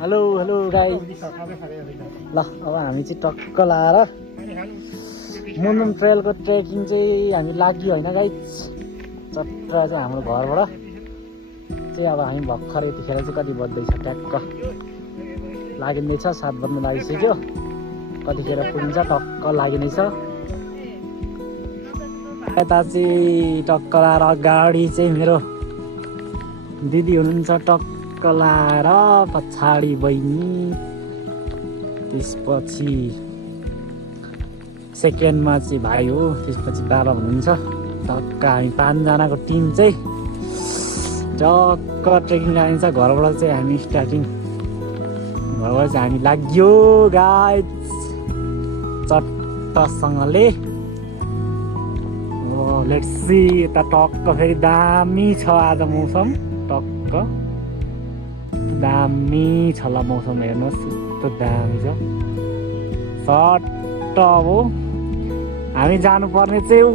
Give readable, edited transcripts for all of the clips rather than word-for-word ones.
Hello hello guys ल अब हामी चाहिँ टक्क लाएर मुनमुन ट्रेलको ट्रेकिङ चाहिँ हामी लाग्यो होइन गाइस चट्रा चाहिँ हाम्रो घरबाट चाहिँ अब हामी भर्खर यतिखेर चाहिँ कति बज्दैछ ट्याक्क लागिँदैछ 7 बज्न लागिसक्यो कतिखेर पुगिन्छ टक्क लागिँदैछ यता चाहिँ टक्क लाएर अगाडि चाहिँ मेरो दिदी हुनुहुन्छ टक्क लाएर पछाडि बहिनी त्यसपछि सेकेन्डमा चाहिँ भाइ हो त्यसपछि बाबा हुनुहुन्छ टक्क हामी 5 जनाको टिम चाहिँ टक्क ट्रेकिङ जान्छ घरबाट चाहिँ हामी स्टार्टिङ घरबाट चाहिँ हामी लाग्यो गाइस चट्टसँगले लेट्स सी यता टक्क फेरि दामी छ आज मौसम टक्क दामी छ ल मौसम हेर्नुहोस् यस्तो दामी छ सट्ट अब हामी जानुपर्ने चाहिँ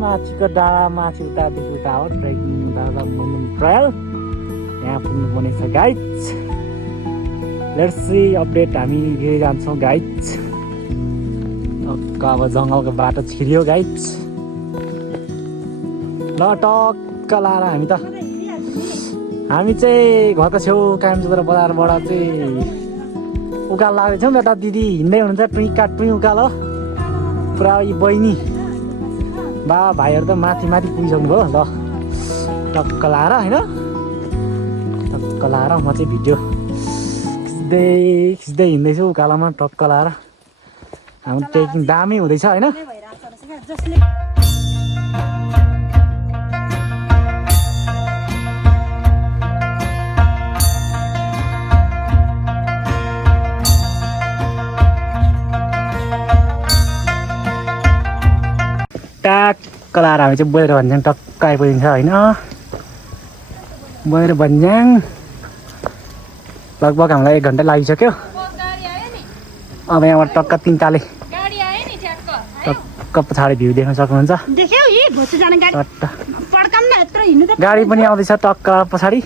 माथिको डाँडा माथि उतादेखि उता हो ट्रेकिङ दादा मुनमुन ट्रेल यहाँ पुग्नुपर्ने छ गाइज लेट्स सी अपडेट हामी लिएर जान्छौँ गाइज टक्क अब जङ्गलको बाटो छिर्यो गाइज ल टक्क लाएर हामी चाहिँ घरको छेउ कामचुदर बजारबाट चाहिँ उकालो लाग्दैछौँ यता दिदी हिँड्दै हुनुहुन्छ टुइँ उकालो पुरा यी बहिनी बाबा भाइहरू त माथि पुगिसक्नु भयो ल टक्क लाएर होइन टक्क लाएर म चाहिँ भिडियो खिच्दै हिँड्दैछु उकालोमा टक्क लाएर हाम्रो ट्रेकिङ दामी हुँदैछ होइन टक्क लाएर हामी चाहिँ बोएर भन्ज्याङ टक्क आइपुगिन्छ होइन बोएर भन्ज्याङ लगभग हामीलाई 1 घन्टा लागिसक्यो अब यहाँबाट टक्क 3 ताले टक्क पछाडि भ्यू देख्न सक्नुहुन्छ गाडी पनि आउँदैछ टक्क पछाडि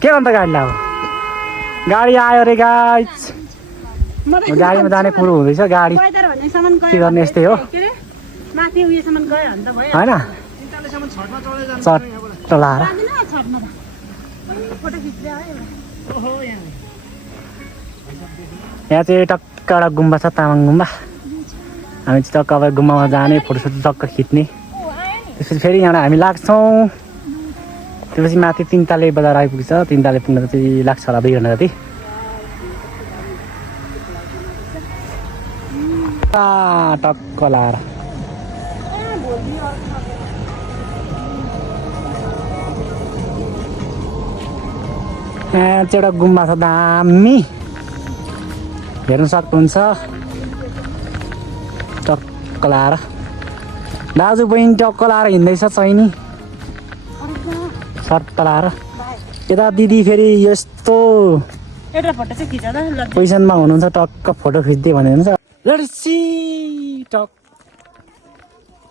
के गर्नु त गाडीलाई अब गाडी आयो रे गाइस गाडीमा जाने कुरो हुँदैछ गाडी के गर्ने यस्तै हो होइन चट्ट लाएर यहाँ चाहिँ टक्क एउटा गुम्बा छ तामाङ गुम्बा हामी चाहिँ टक्क अब गुम्बामा जाने फोटोसोटो टक्क खिच्ने त्यसपछि फेरि यहाँबाट हामी लाग्छौँ त्यसपछि माथि 3 ताले बजार आइपुग्छ 3 ताले पुग्न चाहिँ लाग्छ होला 2 घन्टा जति टक्क लाएर यहाँ चाहिँ एउटा गुम्बा छ दामी हेर्नु सक्नुहुन्छ टक्क लाएर दाजु बहिनी टक्क लाएर हिँड्दैछ चैनी सट्ट लाएर यता दिदी फेरि यस्तो पोजिसनमा हुनुहुन्छ टक्क फोटो खिच्दै भन्नुहुन्छ लड्सी टक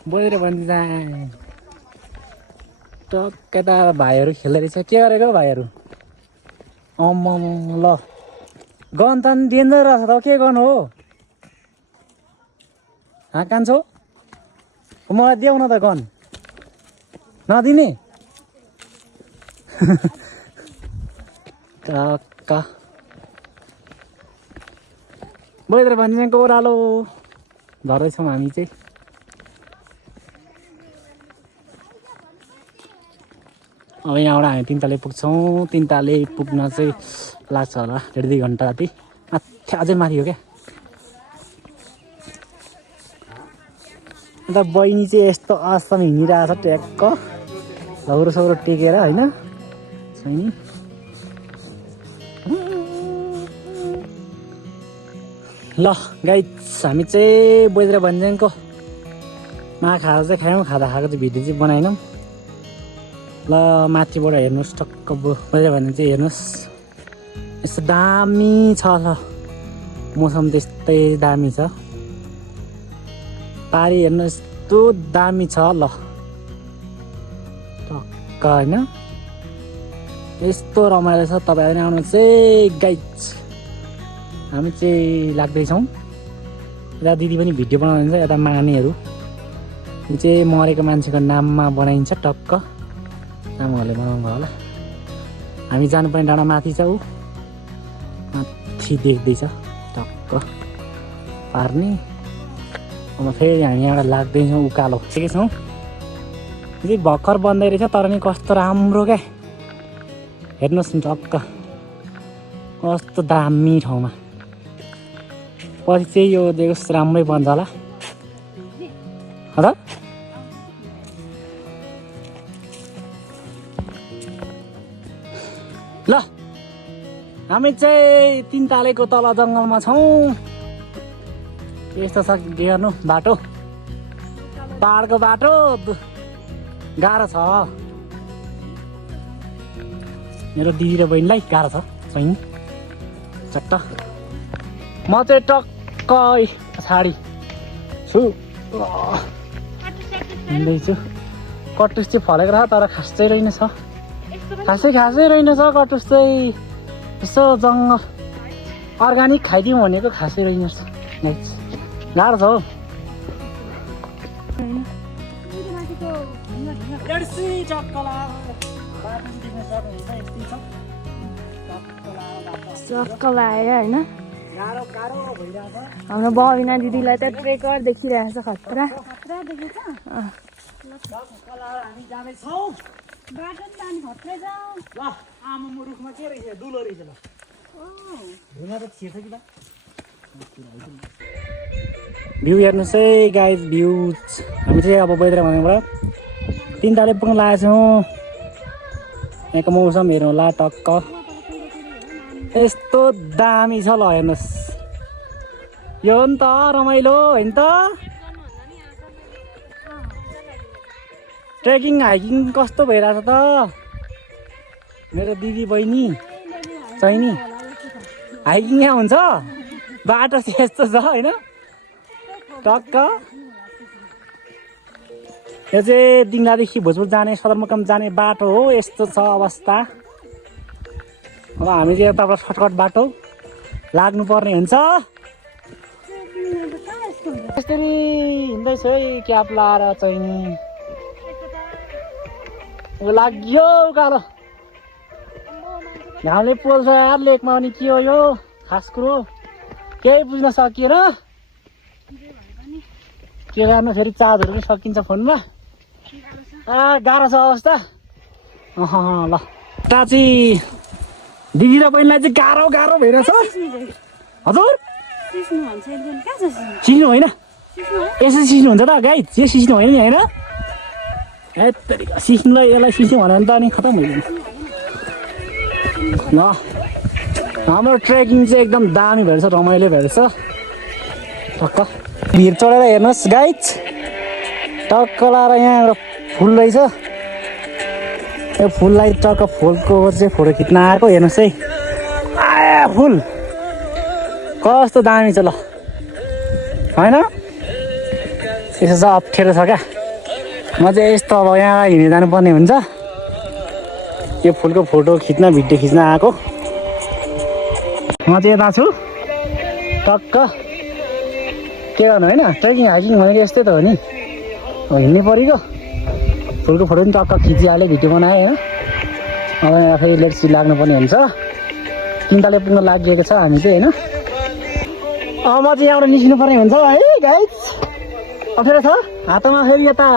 बोलेर भन्छ टक्क यता भाइहरू खेल्दै रहेछ के गरेको भाइहरू ल गन त डेन्जर रहेछ त के गर्नु हो कान्छो मलाई देऊ न त गन नदिने टक्क बोलेर भन्ज्याङको ओह्रालो झर्दैछौँ हामी चाहिँ अब यहाँबाट हामी 3 ताले पुग्छौँ 3 ताले पुग्न चाहिँ लाग्छ होला 1.5-2 घन्टा जति माथि अझै माथि हो क्या अन्त बहिनी चाहिँ यस्तो अस्तमा हिँडिरहेको छ ट्याक्क लौरो सौरो टेकेर होइन छैन ल गाइस हामी चाहिँ बोइजर भन्ज्याङको खाएर चाहिँ खायौँ खाँदा खाएको चाहिँ भिडियो चाहिँ बनाएनौँ ल माथिबाट हेर्नुहोस् टक्क बोइजर भन्ज्याङ चाहिँ हेर्नुहोस् यस्तो दामी छ ल मौसम त्यस्तै दामी छ पारी हेर्नु यस्तो दामी छ ल टक्क होइन यस्तो रमाइलो छ। तपाईँहरू पनि आउनु चाहिँ गाइज। हामी चाहिँ लाग्दैछौँ। यता दिदी पनि भिडियो बनाउनुहुन्छ, यता मानेहरू। यो चाहिँ मरेको मान्छेको नाममा बनाइन्छ टक्क। आमाहरूले बनाउनु भयो होला। हामी जानुपर्ने डाँडा माथि छ, ऊ माथि देख्दैछ टक्क पार्ने। अब फेरि हामी यहाँबाट लाग्दैछौँ उकालो ठिकै छौँ। यो चाहिँ भर्खर बन्दै रहेछ तर नि कस्तो राम्रो क्या। हेर्नुहोस् न टक्क कस्तो दामी ठाउँमा। पछि चाहिँ यो देखोस् राम्रै बन्छ होला हजुर। ल हामी चाहिँ 3 तालेको तल जङ्गलमा छौँ। यस्तो छ के गर्नु बाटो, पाहाडको बाटो गाह्रो छ। मेरो दिदी र बहिनीलाई गाह्रो छ चाहिँ चट्ट। म चाहिँ टक्क पछाडि छु हिँड्दैछु। कटुस चाहिँ फलेको रह तर खासै रहेनछ, खासै रहेनछ कटुस चाहिँ। यसो जङ्गल अर्ग्यानिक खाइदिउँ भनेको खासै रहेनछ। गाह्रो छ हौ। चक्क लाग्यो होइन। हाम्रो बबिना दिदीलाई त ट्रेकर देखिरहेको छ खतरा। भ्यू हेर्नुहोस् है गाइज, भ्यू। हामी चाहिँ अब बैद्रा भनेबाट 3 ताले पुग्न लागेको छौँ। यहाँको मौसम हेर्नु होला टक्क यस्तो दामी छ। ल हेर्नुहोस् यो हो नि त रमाइलो होइन त। ट्रेकिङ हाइकिङ कस्तो भइरहेछ त मेरो दिदी बहिनी चाहिँ नि। हाइकिङ यहाँ हुन्छ, बाटो चाहिँ यस्तो छ होइन टक्क। यो चाहिँ दिङलादेखि भोजपुर जाने सदरमुकाम जाने बाटो हो। यस्तो छ अवस्था। अब हामी चाहिँ यताबाट सर्टकट बाटो लाग्नुपर्ने हुन्छ। यसरी हिँड्दैछु है क्याप लाएर चाहिँ नि। लाग्यो उकालो, घामले पोल्छ यार लेकमा। अनि के हो यो खास कुरो केही बुझ्न सकिएन। के गर्नु फेरि चार्जहरू पनि सकिन्छ फोनमा। गाह्रो छ अवस्था। ल यता चाहिँ दिदी र बहिनीलाई चाहिँ गाह्रो भइरहेछ हजुर। सिस्नु होइन यसो सिस्नु हुन्छ त गाई, यो सिस्नु होइन नि होइन। सिस्नुलाई यसलाई सिस्नु भन्यो भने त अनि खतम भइदिन्छ। ल हाम्रो ट्रेकिङ चाहिँ एकदम दामी भएर छ, रमाइलो भएर छ टक्क। भिर चढेर हेर्नुहोस् गाइज टक्क लाएर यहाँ एउटा फुल रहेछ। यो फुललाई टक्क फुलको चाहिँ फोटो खिच्न आएको। हेर्नुहोस् है आया फुल कस्तो दामी छ ल होइन। यसो चाहिँ अप्ठ्यारो छ क्या। म चाहिँ यस्तो अब यहाँ हिँडेर जानुपर्ने हुन्छ। यो फुलको फोटो खिच्न भिडियो खिच्न आएको। म चाहिँ यता छु टक्क। के गर्नु होइन ट्रेकिङ हाइकिङ भनेको यस्तै त हो नि। हिँड्नै परेको फुलको फोटो पनि टक्क खिचिहाल्यो, भिडियो बनाएँ होइन। अब यहाँ फेरि लेट्सी लाग्नुपर्ने हुन्छ। 3 ताले पुग्न लागिएको छ हामी चाहिँ होइन। अब म चाहिँ यहाँबाट निस्किनु पर्ने हुन्छ है गाइज। अप्ठ्यारो छ हातमा फेरि यता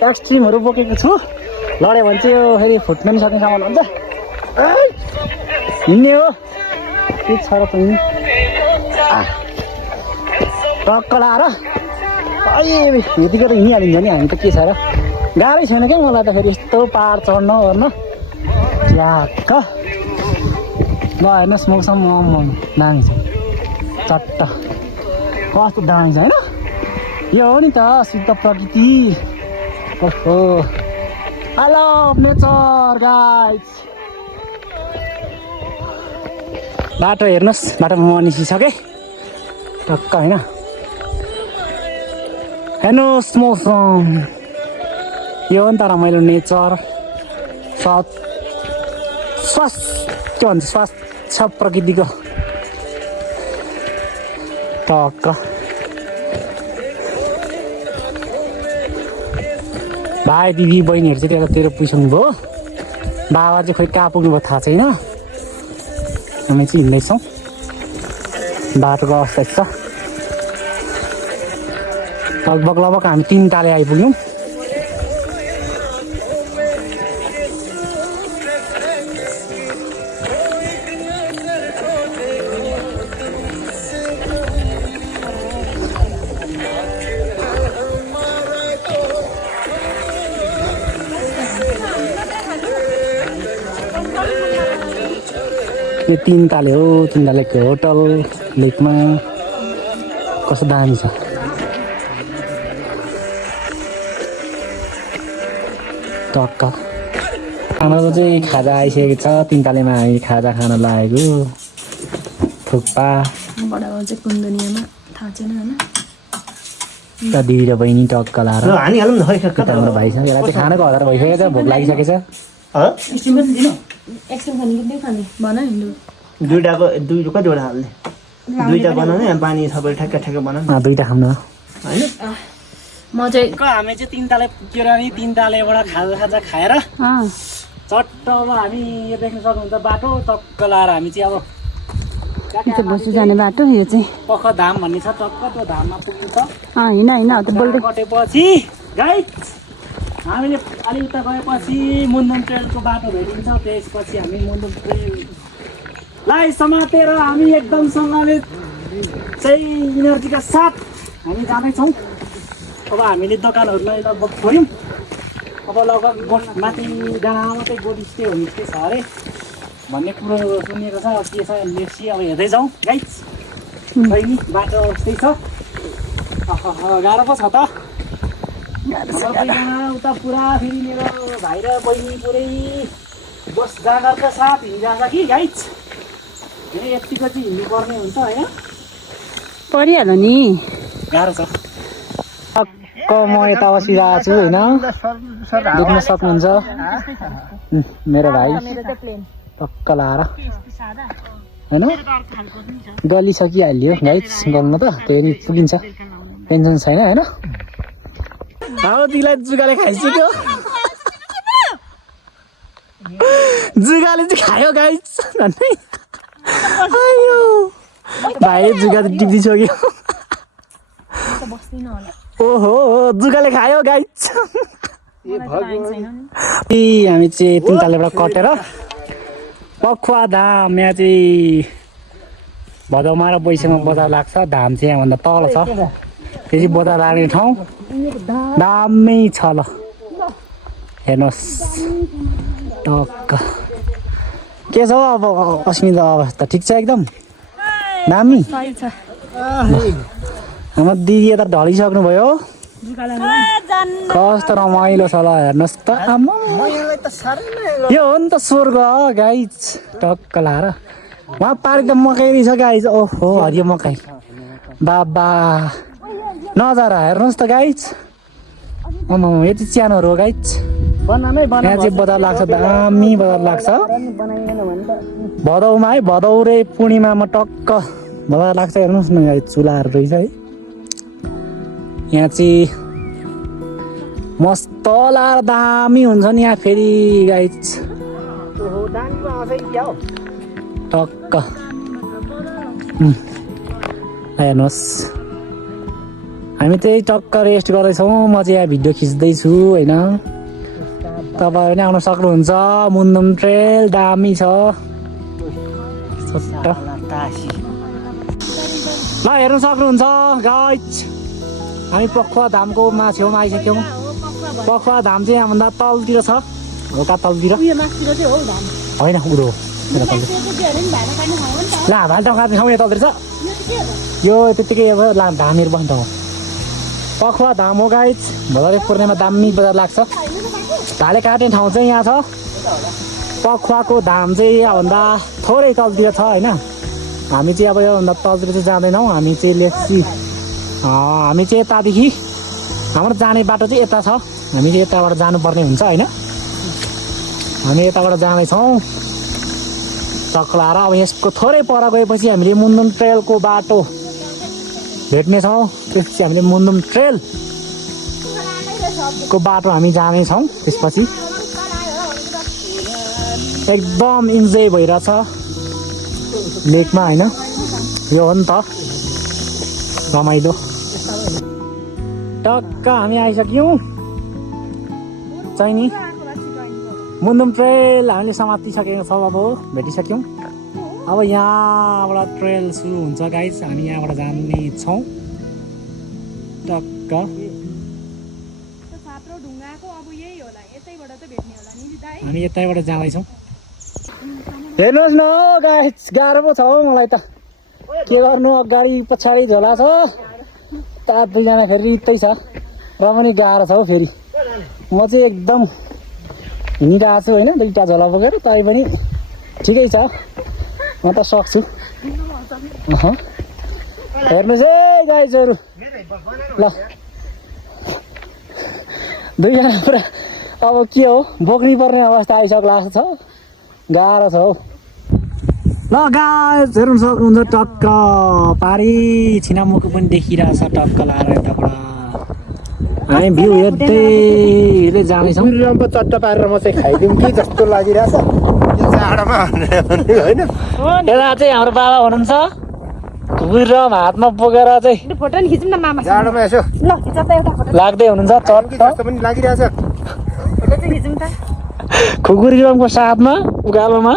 एक्सट्रिमहरू बोकेको छु। लड्यो भने चाहिँ यो फेरि फुट्न पनि सक्ने सामान हुन्छ। हिँड्ने हो के छ र पनि टक्क लाएर यतिको त हिँडिहालिन्छ नि हामी त। के छ र गाह्रै छैन क्या मलाई त फेरि यस्तो पाहाड चढ्न ओर्न ट्याक्क। ल हेर्नुहोस् मौसम दामी छ चट्ट कस्तो दामी छ होइन। यो हो नि त शुद्ध प्रकृति। ओहो हेलो नेचर गाइज। बाटो हेर्नुहोस्, बाटोमा म निस्किसकेँ टक्क होइन। हेर्नुहोस् मौसम यो हो नि त रमाइलो नेचर। के भन्छ स्वास्थ्य प्रकृतिको टक्क भाइ दिदी बहिनीहरू चाहिँ त्यतातिर पुगिसक्नु भयो बाबा चाहिँ खोइ कहाँ पुग्नु भयो थाहा छैन हामी चाहिँ हिँड्दैछौँ बाटोको अवस्था छ लगभग हामी 3 ताले आइपुग्यौँ यो 3 ताले हो 3 तालेको होटल लेकमा कस्तो दामी छ टक्क हाम्रो चाहिँ खाजा आइसकेको छ 3 तालेमा हामी खाजा खान लागेको थुक्पा बडाबाउ चाहिँ कुन दुनियाँमा थाहा छैन होइन त दिदी र बहिनी टक्क लाएर हानिहालौँ न खै हाम्रो भाइ छ यसलाई चाहिँ खानाको हतार भइसकेको छ भोक लागिसकेको छ एकछिन खाने कि खाने भन हिँड्नु दुईटाको कतिवटा हाल्ने दुईटा बनाउने अनि पानी सबै ठ्याक्क ठ्याक्क बनाउने दुईटा खानु होइन म चाहिँ हामी चाहिँ 3 ताले पुगेर नि 3 तालेबाट खाजा खाएर चट्ट अब हामी यो देख्न सक्नुहुन्छ बाटो टक्क लाएर हामी चाहिँ अब बस्नु जाने बाटो यो चाहिँ पख धाम भन्ने छ टक्क त्यो धाममा पुगिन्छ होइन होइन त्यो बोल्दै कटेपछि गाइस हामीले अलि उता गएपछि मुन्दुम ट्रेलको बाटो भेटिन्छ त्यसपछि हामी मुन्दुम ट्रेललाई समातेर हामी एकदमसँगले चाहिँ इनर्जीका साथ हामी जाँदैछौँ अब हामीले दोकानहरूलाई लगभग छोड्यौँ अब लगभग माथि जहाँ मात्रै गोडिस्टे होमस्टे छ अरे भन्ने कुरो सुनेको छ अब के छ लेट्सी अब हेर्दै जाउँ गाइस बहिनी बाटो यस्तै छ गाह्रो पो छ त उता पुरा फेरि मेरो भाइ र बहिनी पुरै बस जाँगरको साथ हिँडिरहेछ कि गाइस फेरि यतिको चाहिँ हिँड्नुपर्ने हुन्छ होइन परिहाल्यो नि गाह्रो छ म यता बसिरहेको छु होइन देख्न सक्नुहुन्छ मेरो भाइ टक्क लाएर होइन गलिसकिहाल्यो गाइस गल्नु त त्यही पुगिन्छ टेन्सन छैन होइन अब तिमीलाई जुगाले खाइसक्यो जुगाले चाहिँ खायो गाइस भन्दै भाइले जुगा त टिपिसक्यो ओहो जुगाले खायो गाइस हामी चाहिँ 3 तालेबाट कटेर पखुवा धाम यहाँ चाहिँ भदौमा र वैशाखमा बजार लाग्छ धाम चाहिँ यहाँभन्दा तल छ फेरि बजार लाग्ने ठाउँ दामी छ ल हेर्नुहोस् टक्क के छ अब अस्मिता अवस्था ठिक छ एकदम दामी हाम्रो दिदी यता ढलिसक्नु भयो कस्तो रमाइलो छ ल हेर्नुहोस् त यो हो नि त स्वर्ग गाइस टक्क लाएर उहाँ पारि त मकै रहेछ गाइस ओहो हरियो मकै बाबा नजारा हेर्नुहोस् त गाइस यो चाहिँ च्यानोहरू हो गाइस यहाँ चाहिँ बजार लाग्छ दामी बजार लाग्छ भदौमा है भदौ रे पूर्णिमामा टक्क बजार लाग्छ हेर्नुहोस् न गाइस चुलाहरू रहेछ है यहाँ चाहिँ मस्त लाएर दामी हुन्छ नि यहाँ फेरि गाइस टक्क हेर्नुहोस् हामी चाहिँ टक्क रेस्ट गर्दैछौँ म चाहिँ यहाँ भिडियो खिच्दैछु होइन तपाईँहरू पनि आउन सक्नुहुन्छ मुन्दुम ट्रेल दामी छ ल हेर्नु सक्नुहुन्छ गाइस हामी पखुवा धामको छेउमा आइसक्यौँ पखुवा धाम चाहिँ यहाँभन्दा तलतिर छ हल्का तलतिर होइन उडो ल भाइ ठाउँ खाने ठाउँ यहाँ तलतिर छ यो त्यत्तिकै अब धामहरू बस्ने ठाउँ पखुवा धाम हो गाइस भदौरे पूर्णिमा दामी बजार लाग्छ भाले काट्ने ठाउँ चाहिँ यहाँ छ पखुवाको धाम चाहिँ यहाँभन्दा थोरै तलतिर छ होइन हामी चाहिँ अब योभन्दा तलतिर चाहिँ जाँदैनौँ हामी चाहिँ लेप्ची हामी चाहिँ यतादेखि हाम्रो जाने बाटो चाहिँ यता छ हामी चाहिँ यताबाट जानुपर्ने हुन्छ होइन हामी यताबाट जाँदैछौँ टक्क लाएर अब यसको थोरै पर गएपछि हामीले मुन्दुम ट्रेलको बाटो भेट्नेछौँ। त्यसपछि हामीले मुन्दुम ट्रेलको बाटो हामी जानेछौँ। त्यसपछि एकदम इन्जोय भइरहेछ लेकमा होइन, यो हो नि त रमाइलो। टक्क हामी आइसक्यौँ चाहिँ नि मुन्दुम ट्रेल हामीले समातिसकेका छौँ। अब भेटिसक्यौँ। अब यहाँबाट ट्रेल सुरु हुन्छ गाइस, हामी यहाँबाट जाने छौँ। टक्क हामी यतैबाट जाँदैछौँ। हेर्नुहोस् न गाइस, गाह्रो पो छ हौ मलाई त, के गर्नु, अगाडि पछाडि झोला छ, ता दुईजना फेरि यतै छ र पनि गाह्रो छ हौ। फेरि म चाहिँ एकदम हिँडिरहेको छु होइन, दुईवटा झोला बोकेर, तै पनि ठिकै छ, म त सक्छु। हेर्नुहोस् है गाइजहरू, ल दुईजना पुरा अब के हो, बोक्नै पर्ने अवस्था आइसक्ला जस्तो छ, गाह्रो छ हौ। ल गाइस हेर्नु सक्नुहुन्छ, टक्क पारी छिनामुखो पनि देखिरहेछ टक्क लाएर यताबाट हामी भ्यू हेर्दै जाँदैछौँ। रम्प चट्ट पारेर म चाहिँ खाइदिउँ कि जस्तो लागिरहेछ यो जाडोमा होइन। यता चाहिँ हाम्रो बाबा हुनुहुन्छ, गुरम हातमा बोकेर चाहिँ फोटो नि खिचौँ न मामा, जाडोमा यसो ल खिच त एउटा फोटो लाग्दै हुनुहुन्छ कि चट्ट जस्तो पनि लागिरहेछ। फोटो चाहिँ खिचौँ त। खुकुरीको साथमा उकालोमा।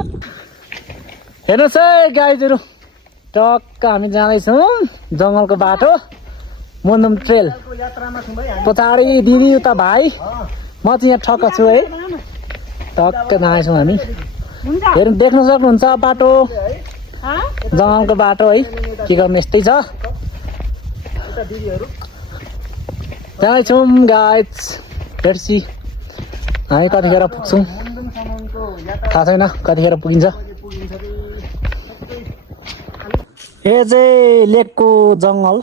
हेर्नुहोस् है गाइजहरू, टक्क हामी जाँदैछौँ जङ्गलको बाटो मुन्दुम ट्रेल। पछाडि दिदी उता भाइ, म चाहिँ यहाँ ठक्क छु है, टक्क जाँदैछौँ हामी। हेर्नु देख्न सक्नुहुन्छ बाटो, जङ्गलको बाटो है, के गर्नु यस्तै छ। जाँदैछौँ गाइज, हेर्सी हामी कतिखेर पुग्छौँ थाहा छैन, कतिखेर पुगिन्छ। यो चाहिँ लेकको जङ्गल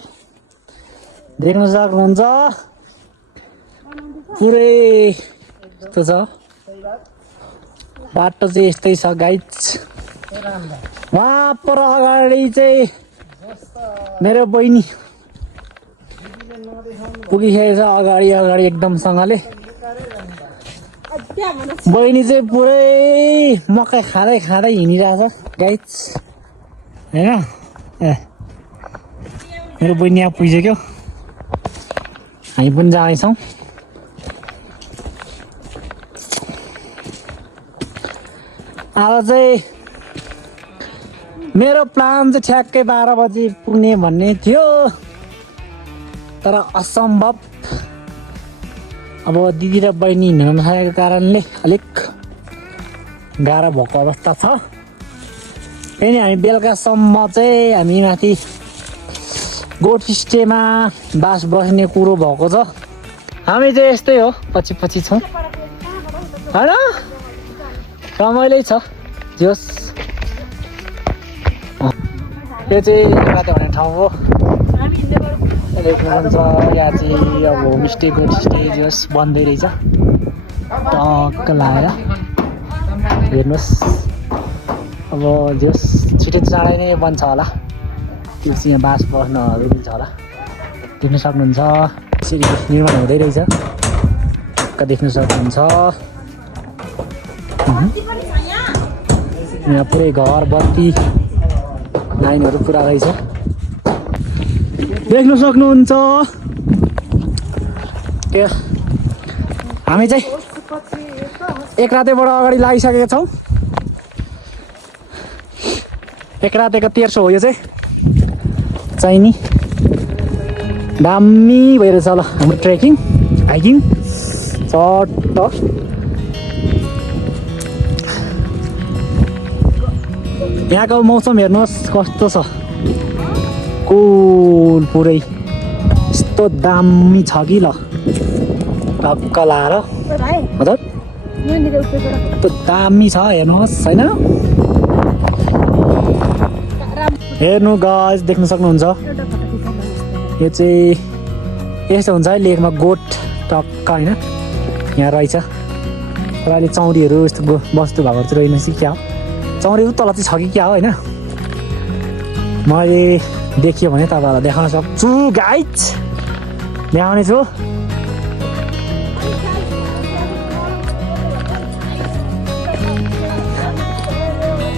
देख्न सक्नुहुन्छ, पुरै यस्तो छ बाटो चाहिँ यस्तै छ गाइज। वहाँ पर अगाडि चाहिँ मेरो बहिनी पुगिसकेको छ, अगाडि अगाडि एकदमसँगले। बहिनी चाहिँ पुरै मकै खाँदै खाँदै हिँडिरहेछ गाइज होइन। ए मेरो बहिनी यहाँ पुगिसक्यो, हामी पनि जाँदैछौँ। अब चाहिँ मेरो प्लान चाहिँ ठ्याक्कै 12 बजी पुग्ने भन्ने थियो, तर असम्भव। अब दिदी र बहिनी हिँड्न नसकेको कारणले अलिक गाह्रो भएको अवस्था छ। फेरि हामी बेलुकासम्म चाहिँ हामी माथि गोठ स्टेमा बास बस्ने कुरो भएको छ। हामी चाहिँ यस्तै हो, पछि पछि छौँ होइन, रमाइलै छ जोस्। यो चाहिँ रातो भन्ने ठाउँ हो, देख्नुहुन्छ यहाँ चाहिँ अब होमस्टे गोठ स्टे जोस् बन्दै रहेछ टक्क लाएर। हेर्नुहोस् अब जोस् छिटो चाँडै नै बन्छ होला, त्यो चाहिँ यहाँ बास बस्नहरू पनि छ होला, देख्न सक्नुहुन्छ। यसरी निर्माण हुँदै रहेछ, टक्क देख्न सक्नुहुन्छ। यहाँ पुरै घर बत्ती लाइनहरू पुरा रहेछ, देख्न सक्नुहुन्छ। त्यो हामी चाहिँ एक रातेबाट अगाडि लागिसकेका छौँ। एक रातेको 1300 हो यो चाहिँ नि दामी भइरहेछ। ल हाम्रो ट्रेकिङ हाइकिङ चट्ट यहाँको मौसम हेर्नुहोस् कस्तो छ, कुल पुरै यस्तो दामी छ कि। ल टक्क लाएर हजुर यस्तो दामी छ हेर्नुहोस् होइन। हेर्नु गाइस देख्न सक्नुहुन्छ, यो चाहिँ यस्तो हुन्छ है लेकमा गोठ टक्क होइन, यहाँ रहेछ। र अहिले चौरीहरू यस्तो बस्तु भएको चाहिँ रहेनछ क्या हो। चौरी तल चाहिँ छ कि क्या हो होइन मैले देखियो भने तपाईँहरूलाई देखाउन सक्छु गाइज देखाउने छु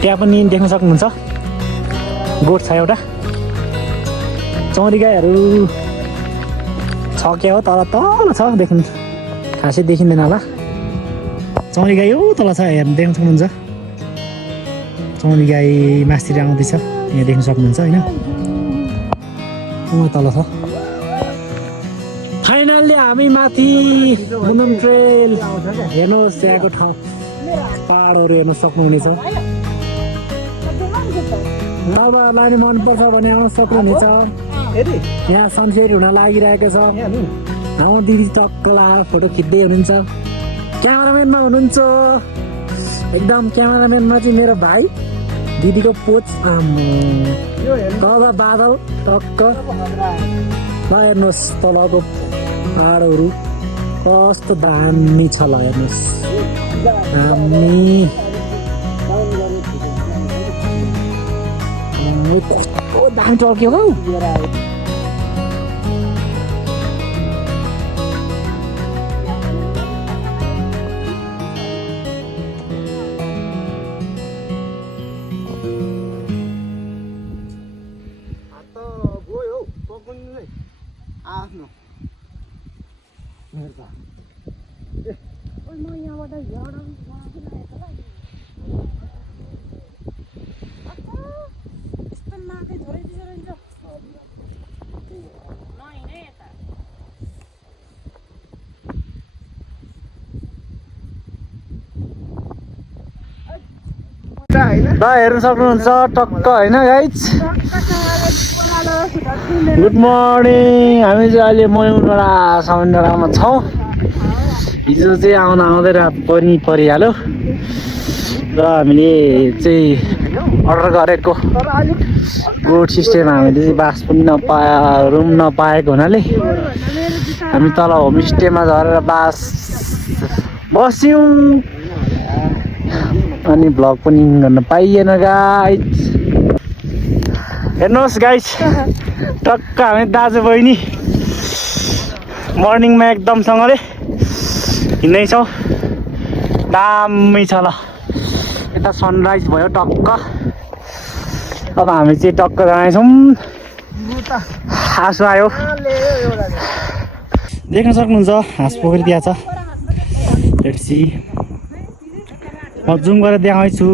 त्यहाँ पनि देख्न सक्नुहुन्छ गोठ छ एउटा चौरी गाईहरू छ क्या हो तल छ देख्नु खासै देखिँदैन होला चौरी गाई हो तल छ हेर्नु देख्न सक्नुहुन्छ चौरी गाई मास्तिर आउँदैछ यहाँ देख्न सक्नुहुन्छ होइन तल छ फाइनल्ली हामी माथि मुनुम ट्रेल हेर्नुहोस् त्यहाँको ठाउँ पाहाडहरू हेर्न सक्नुहुनेछ तपाईँहरूलाई नि मनपर्छ भने आउन सक्नुहुनेछ यहाँ सनसेट हुन लागिरहेको छ हाम्रो दिदी टक्क लगाएर फोटो खिच्दै हुनुहुन्छ क्यामेराम्यानमा हुनुहुन्छ एकदम क्यामेराम्यानमा चाहिँ मेरो भाइ दिदीको पोच तल बादल टक्क ल हेर्नुहोस् तलको पाहाडहरू कस्तो दामी छ ल हेर्नुहोस् दामी कस्तो दामी टल्क्यो हौ ल हेर्न सक्नुहुन्छ टक्क होइन गाइज गुड मर्निङ हामी चाहिँ अहिले मयुरडा समुद्रमा छौँ हिजो चाहिँ आउँदै रात पनि परिहाल्यो र हामीले चाहिँ अर्डर गरेको गोठ सिस्टम हामीले चाहिँ बास पनि रुम नपाएको हुनाले हामी तल होमस्टेमा झरेर बस्यौँ अनि भ्लग पनि गर्न पाइएन गाइज हेर्नुहोस् गाइज टक्क हामी दाजु बहिनी मर्निङमा एकदमसँगले हिँड्दैछौँ दामी छ ल यता सनराइज भयो टक्क अब हामी चाहिँ टक्क जानेछौँ हाँसो आयो देख्न सक्नुहुन्छ हाँस पोखरी त्यहाँ छ हेर्सी म जुम गरेर देखाउँछु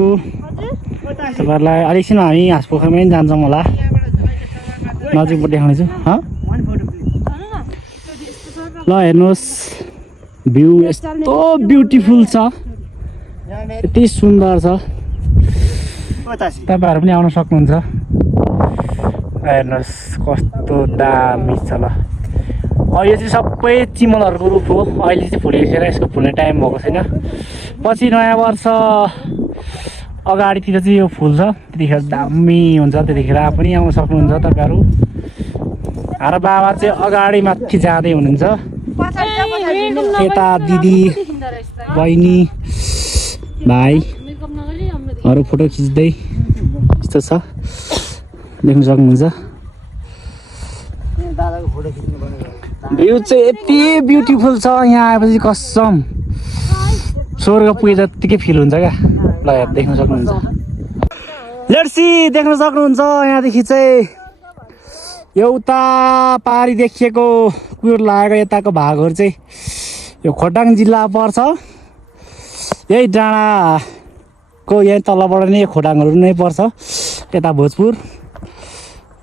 तपाईँहरूलाई अलिकछिन हामी हाँस पोखरीमा पनि जान्छौँ होला नजिकबाट देखाउँछु ल हेर्नुहोस् भ्यू यस्तो ब्युटिफुल छ यति सुन्दर छ तपाईँहरू पनि आउन सक्नुहुन्छ हेर्नुहोस् कस्तो दामी छ ल अहिले चाहिँ सबै चिमलहरूको रुख हो अहिले चाहिँ फुलेको छैन यसको फुल्ने टाइम भएको छैन पछि नयाँ वर्ष अगाडितिर चाहिँ यो फुल्छ त्यतिखेर दामी हुन्छ त्यतिखेर पनि आउन सक्नुहुन्छ तपाईँहरू हाम्रो बाबा चाहिँ अगाडि माथि जाँदै हुनुहुन्छ यता दिदी बहिनी भाइहरू फोटो खिच्दै यस्तो छ देख्न सक्नुहुन्छ भ्यू चाहिँ यति ब्युटिफुल छ यहाँ आएपछि कसम स्वर्ग पुगे जत्तिकै फिल हुन्छ क्या ल देख्न सक्नुहुन्छ लेट्सी देख्न सक्नुहुन्छ यहाँदेखि चाहिँ यो उता पारी देखिएको कुकुर लागेको यताको भागहरू चाहिँ यो खोटाङ जिल्ला पर्छ यही डाँडाको यहीँ तलबाट नै खोटाङहरू नै पर्छ यता भोजपुर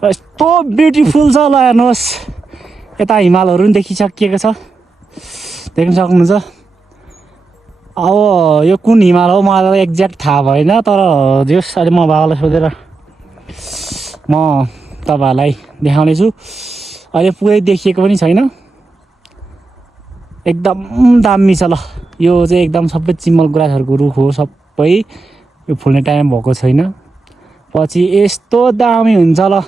यस्तो ब्युटिफुल छ ल हेर्नुहोस् यता हिमालहरू पनि देखिसकिएको छ देख्न सक्नुहुन्छ अब यो कुन हिमाल हो मलाई एक्ज्याक्ट थाहा भएन तर जस अहिले म बाबालाई सोधेर म तपाईँहरूलाई देखाउनेछु अहिले पुरै देखिएको पनि छैन एकदम दामी छ ल यो चाहिँ एकदम सबै चिमल गुराँसहरूको रुख हो सबै यो फुल्ने टाइम भएको छैन पछि यस्तो दामी हुन्छ ल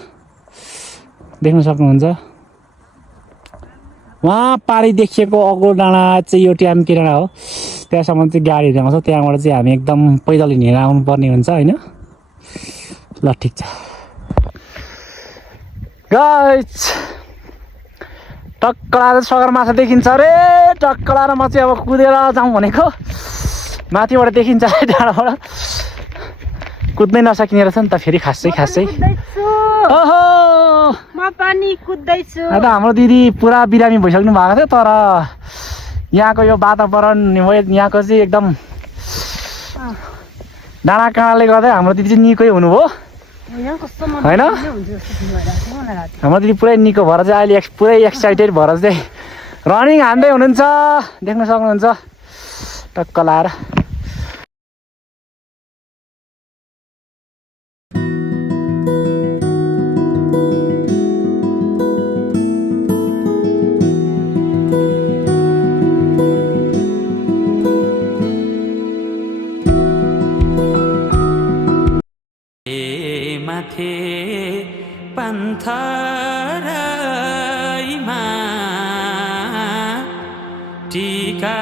देख्न सक्नुहुन्छ वहाँ पारी देखिएको अग्लो डाँडा चाहिँ यो ट्याम्की डाँडा हो। त्यहाँसम्म चाहिँ गाडीहरू आउँछ, त्यहाँबाट चाहिँ हामी एकदम पैदल हिँडेर आउनुपर्ने हुन्छ होइन। ल ठिक छ गाइस, टक्कलाएर सगरमाथा देखिन्छ अरे। टक्कलाएर म चाहिँ अब कुदेर जाउँ भनेको, माथिबाट देखिन्छ अरे डाँडाबाट। कुद्नै नसकिने रहेछ नि त फेरि खासै। ओहो म पनि कुद्दैछु। हाम्रो दिदी पुरा बिरामी भइसक्नु भएको थियो, तर यहाँको यो वातावरण यहाँको चाहिँ एकदम डाँडा काँडाले गर्दा हाम्रो दिदी चाहिँ निकै हुनुभयो होइन। हाम्रो दिदी पुरै निको भएर चाहिँ अहिले पुरै एक्साइटेड भएर चाहिँ रनिङ हान्दै हुनुहुन्छ, देख्न सक्नुहुन्छ टक्क लाएर। माथे पन्थरैमा टीका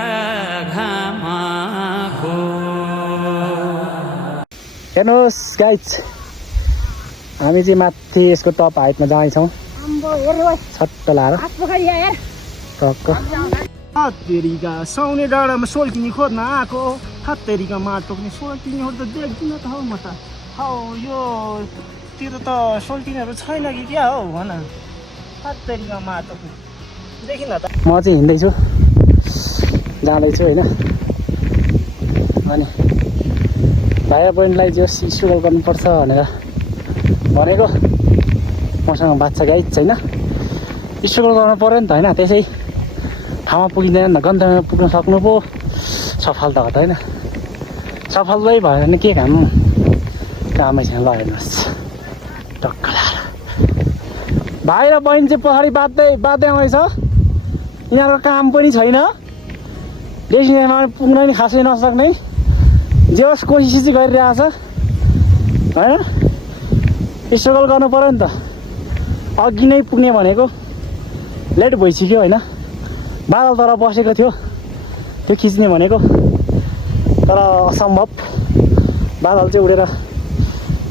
घामको। हेर्नुहोस् गाइस, हामी चाहिँ माथि यसको टप हाइटमा जाँदैछौँ छट्ट लाएर टक्क। हत्तेरीका साउने डाँडामा सोल्टिनी खोज्न आएको, हत्तेरीका माटो पनि सोल्टिनीहरू त देख्दिनँ त हौ म त। हौ यो तिर त सोल्टिनीहरू छैन कि क्या हौ भन। हत्तेरीका माटो देखिन त। म चाहिँ हिँड्दैछु, जाँदैछु होइन। अनि भाइ बहिनीलाई जो स्ट्रगल गर्नुपर्छ भनेर भनेको मसँग बात छ गाइस छैन। स्ट्रगल गर्नु पऱ्यो नि त होइन, त्यसै ठाउँमा पुगिँदैन नि त। गन्तव्यमा पुग्न सक्नु पो सफलता हो त होइन। सफलै भयो भने के कामै छैन। ल हेर्नुहोस् टक्क लाएर भाइ र बहिनी चाहिँ पछाडि बाँध्दै आउँदैछ। यिनीहरूको काम पनि छैन, डेस्टिनेसनमा पुग्न नि खासै नसक्ने, जे होस् कोसिस चाहिँ गरिरहेछ होइन। स्ट्रगल गर्नु पऱ्यो नि त। अघि नै पुग्ने भनेको लेट भइसक्यो होइन। बादल तर बसेको थियो, त्यो खिच्ने भनेको तर असम्भव। बादल चाहिँ उडेर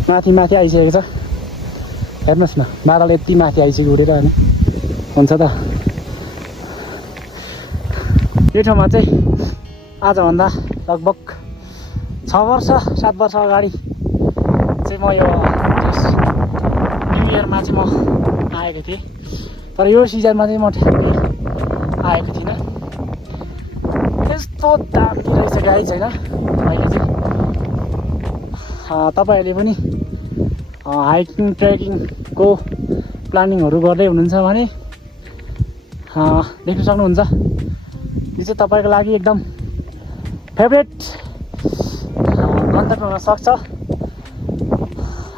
माथि आइसकेको छ। हेर्नुहोस् न, बादल यति माथि आइसक्यो उडेर अनि हुन्छ त। यो ठाउँमा चाहिँ आजभन्दा लगभग 6 वर्ष 7 वर्ष अगाडि चाहिँ म यो न्यु इयरमा चाहिँ म आएको थिएँ, तर यो सिजनमा चाहिँ म ठ्याक्कै आएको थिइनँ। यस्तो दामी रहेछ गाइस होइन। अहिले चाहिँ तपाईँहरूले पनि हाइकिङ ट्रेकिङको प्लानिङहरू गर्दै हुनुहुन्छ भने देख्न सक्नुहुन्छ। यो चाहिँ तपाईँको लागि एकदम फेभरेट गन्तव्य हुन सक्छ।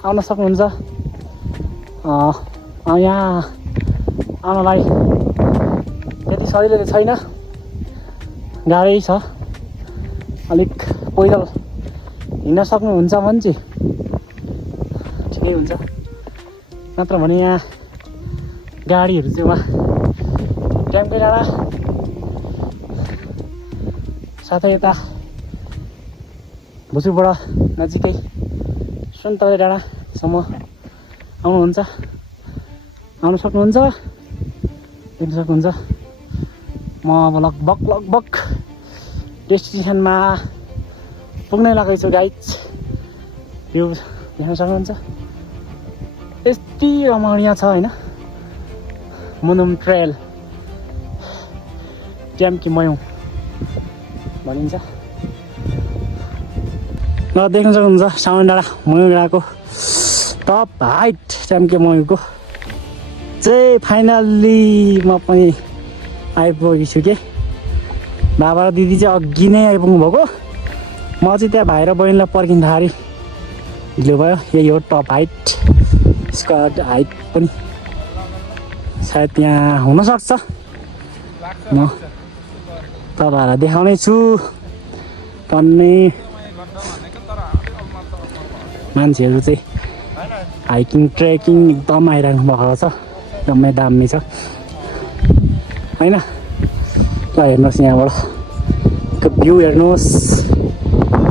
आउन सक्नुहुन्छ। यहाँ आउनलाई त्यति सजिलो चाहिँ छैन, गाह्रै छ। अलिक पैदल हिँड्न सक्नुहुन्छ भने चाहिँ ठिकै हुन्छ, नत्र भने यहाँ गाडीहरू चाहिँ वहाँ ट्याम्के डाँडा साथै यता भुसुबाट नजिकै सुन्तले डाँडासम्म आउन सक्नुहुन्छ, देख्न सक्नुहुन्छ। म अब लगभग डेस्टिनेसनमा पुग्नै लागेको छु गाइस। यो देख्न सक्नुहुन्छ, यति रमणीय छ होइन। मुनुम ट्रेल ट्याम्की मयौँ भनिन्छ। ल देख्न सक्नुहुन्छ साउने डाँडा मयौँ डाँडाको टप हाइट ट्याम्के मयौँको चाहिँ फाइनल्ली म पनि आइपुगेको छु के। बाबा र दिदी चाहिँ अघि नै आइपुग्नु भएको, म चाहिँ त्यहाँ भाइ र बहिनीलाई पर्खिँदाखेरि ढिलो भयो। यही हो टप हाइट, स्क्वाड हाइट पनि सायद यहाँ हुनसक्छ। म तपाईँहरूलाई देखाउने छु। टन्नै मान्छेहरू चाहिँ हाइकिङ ट्रेकिङ एकदम आइरहनु भएको छ, एकदमै दामी छ। होइन। ल हेर्नुहोस् यहाँबाट भ्यू हेर्नुहोस्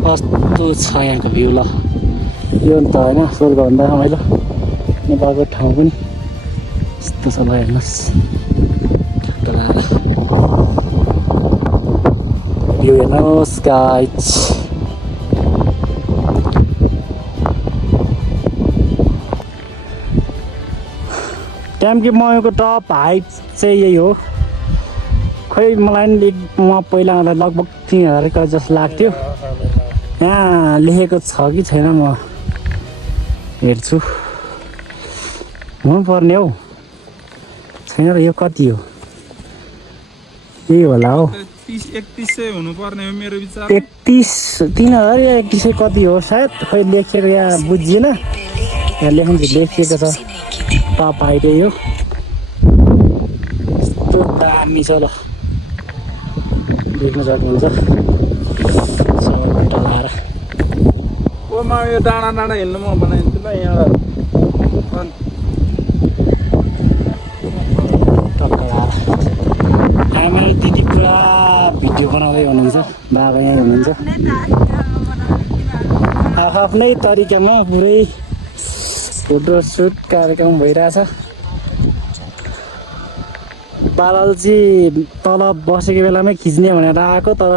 कस्तो छ यहाँको भ्यू। ल यो त होइन स्वर्गभन्दा रमाइलो नेपालको ठाउँ पनि यस्तो छ। ल हेर्नुहोस् भ्यू हेर्नुहोस् गाइज। ट्याम्के मयुको टप हाइट चाहिँ यही हो। खोइ मलाई नि पहिला आउँदा लगभग 3000 जस्तो लाग्थ्यो। यहाँ लेखेको छ कि छैन म हेर्छु। हुनुपर्ने हौ, छैन र। यो कति हो? यही होला हौ, 3100 हुनुपर्ने हो मेरो विचार। 3000 या 3100 कति हो सायद। खोइ लेखेको यहाँ बुझिएन। यहाँ लेखिएको छ टप हाइट यही हो। यस्तो दामी छ। ल देख्न सक्नुहुन्छ समुद्र लाएर। ओमा यो डाँडा डाँडा हिँड्नु म बनाइदिन्छु ल यहाँ टक्क लाएर। मेरो दिदी पुरा भिडियो बनाउँदै हुनुहुन्छ। बाबा यहाँ हुनुहुन्छ। आफ्नै तरिकामा पुरै फोटो सुट कार्यक्रम भइरहेछ। बादल चाहिँ तल बसेको बेलामै खिच्ने भनेर आएको, तर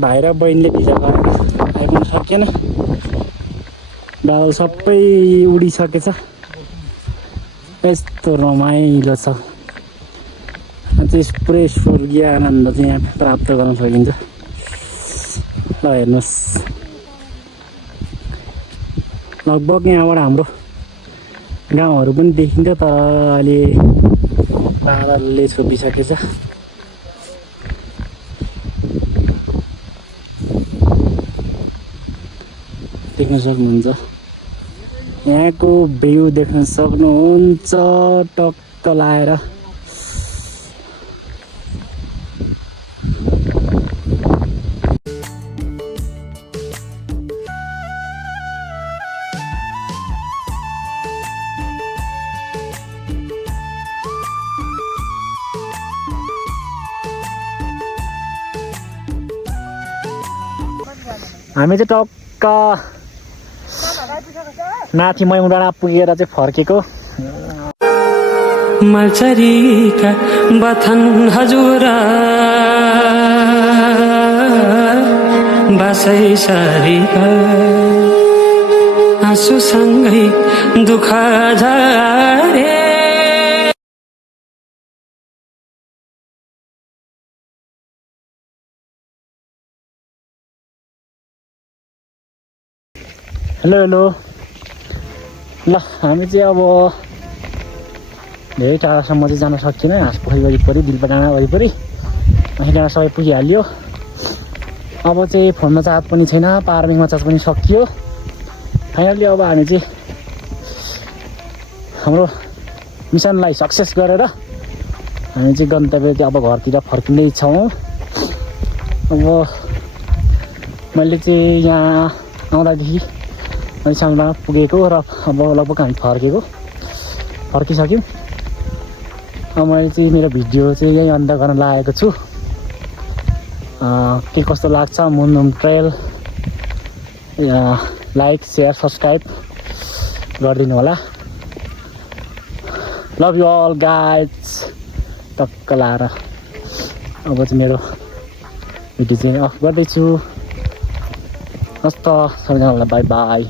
भाइ र बहिनीले ढिला गरेर आइपुग्न सकेन। बादल सबै उडिसकेछ। यस्तो रमाइलो छ। पुरै स्वर्गीय आनन्द चाहिँ यहाँ प्राप्त गर्न सकिन्छ। ल हेर्नुहोस् लगभग यहाँबाट हाम्रो गाउँहरू पनि देखिन्छ, तर अहिले बादलले छोपिसकेछ। देख्न सक्नुहुन्छ यहाँको भ्यू देख्न सक्नुहुन्छ टक्क लाएर। हामी चाहिँ टक्क माथि मयौं डाँडा पुगेर चाहिँ फर्केको। मलचरीका बथन हजुर बसै सरीका आँसुसँगै दुःख झरे। Hello hello. ल हामी चाहिँ अब धेरै टाढासम्म चाहिँ जान सकिएन। हाँसपोखरी वरिपरि, दिल्पा डाँडा वरिपरि माथि डाँडा सबै पुगिहाल्यो। अब चाहिँ फोनमा चार्ज पनि छैन, पावर ब्याङ्कमा चार्ज पनि सकियो। फाइनली अब हामी चाहिँ हाम्रो मिसनलाई सक्सेस गरेर हामी चाहिँ गन्तव्य चाहिँ अब घरतिर फर्किँदैछौँ। अब मैले चाहिँ यहाँ आउँदादेखि सालमा पुगेको र अब लगभग हामी फर्किसक्यौँ। अब मैले चाहिँ मेरो भिडियो चाहिँ यहीँ अन्त गर्न लागेको छु। के कस्तो लाग्छ Munmun trail, like share subscribe गरिदिनु होला। Love you all guys. टक्क लाएर अब चाहिँ मेरो भिडियो चाहिँ अफ गर्दैछु। हस्त सबैजनालाई बाई बाई।